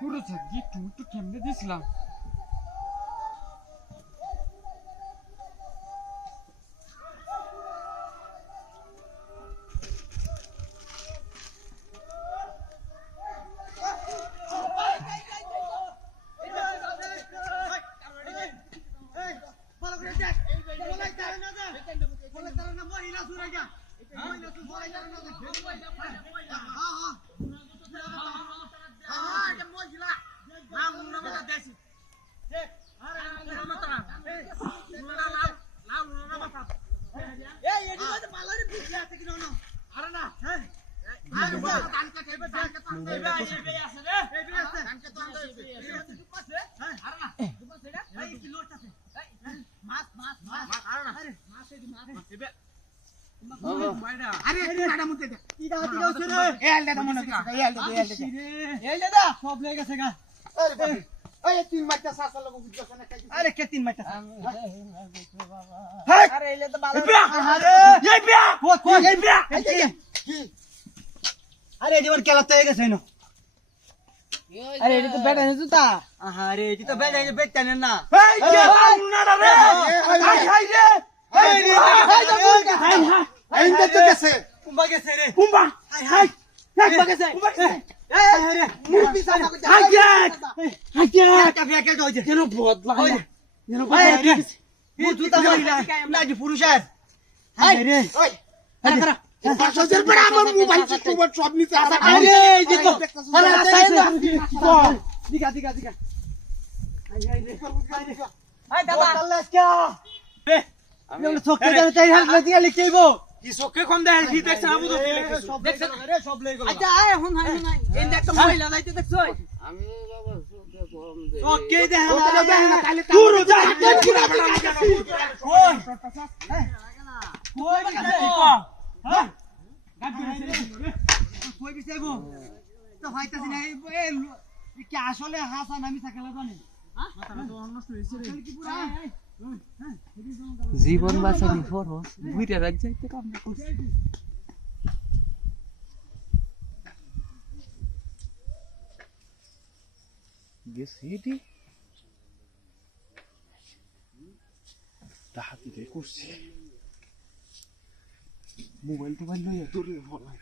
পুরো থাকি একটু কেমনে দিছিলাম। अरे जीवन केला तो एक है ना अरे ये तो बैठ है जूता अरे ये तो बैठ है बैठता नहीं ना ainda tu que ser Kumbha कैसे रे kumba कुंभा कैसे अरे murti sana ko क्या क्या क्या हो जाए jeno bodla jeno अरे ये जूता मारी ना जी पुरुष है अरे oi अरे pasal jer berapa mobile situ buat shop ni sana अरे ये तो अरे दिखा दिखा दिखा हाय दादा कल्ला क्या ये लोग सोके जाने तेरे हाथ लग गया लिखे वो কি চোখে কম দেয় কি দেখছ আবু তো देख अरे सब ले गया अच्छा आए हुन हाय हुन इन देख तो महिला लाइते देखছো আমি বাবা সুখে কম দে ओके दे তোকে দেখ না তাহলে দূর যা कोई भी कैसे हां कोई भी सेगो तो হইতাছি না এই কি আসলে হাসান আমি সাকালা জানি হ্যাঁ মাথাটা তো অন্নষ্ট হইছে রে কি পুরা জীবন বাঁচানি ফরজ বুইরা রাখ যাইতে কাম করছি গেছিডি তাহাতি রে করছি মোবাইল লইয়া দূরে হলাই